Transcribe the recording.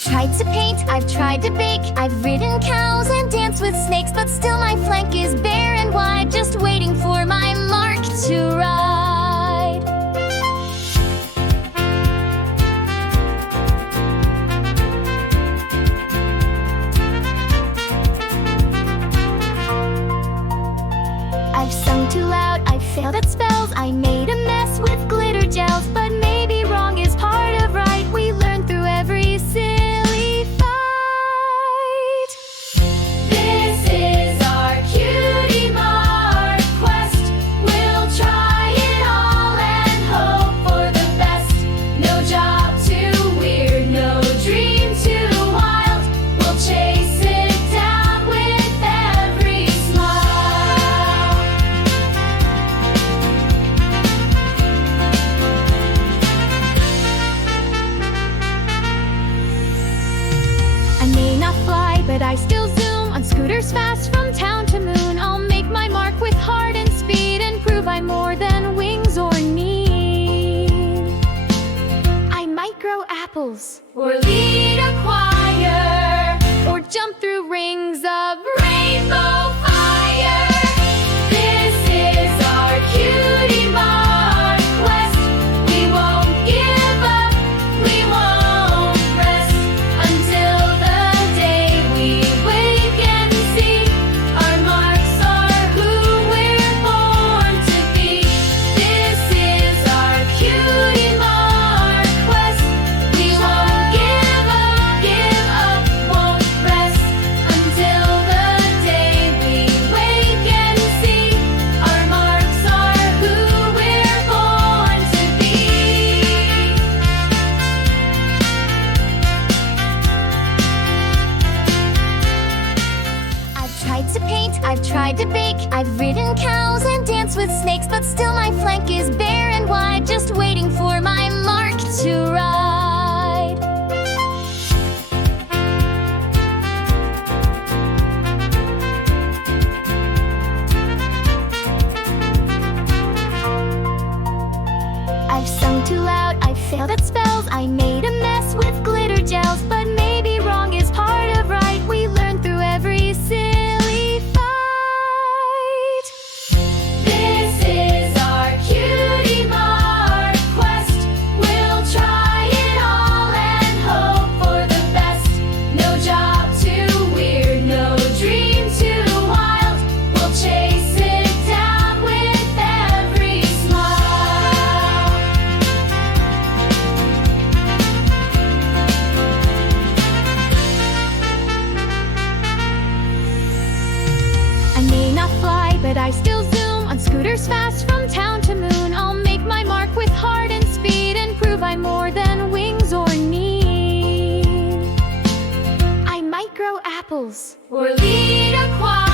I've tried to paint, I've tried to bake, I've ridden cows and danced with snakes, but still my flank is bare and wide, just waiting for my mark to ride. I've sung too loud, I've failed at spells, I made a mess with glitter gels, but maybe wrong is part of right. We learn through every silly fight. This is our cutie mark quest. We'll try it all and hope for the best. No job too weird, no dream too wild. We'll chase it down with every smile. I may not fly, but I still zoom on scooters fast from town to moon. I'll make my mark with heart and speed and prove I'm more than wings or need. I might grow apples, or lead a choir, or jump through rings of rainbow fire. This is our cutie mark quest. We won't give up, we won't rest until the day we wake and see our marks are who we're born to be. This is our cutie mark quest. We won't give up, won't rest until the day we wake and see our marks are who we're born to be. I've tried to paint, I've tried to bake, I've ridden cows and danced with snakes, but still my flank is bare and wide, just waiting for my mark to ride. I've sung too loud, I've failed at spells, I made a mess with glitter gels, but maybe wrong is part of right. We learn through every silly fight. This is our cutie mark quest. We'll try it all and hope for the best. No job too weird, no dream too wild. We'll chase it down with every smile. I may not fly, but I still zoom on scooters fast from town to moon. I'll make my mark with heart and speed and prove I'm more than wings or need. I might grow apples, or lead a choir,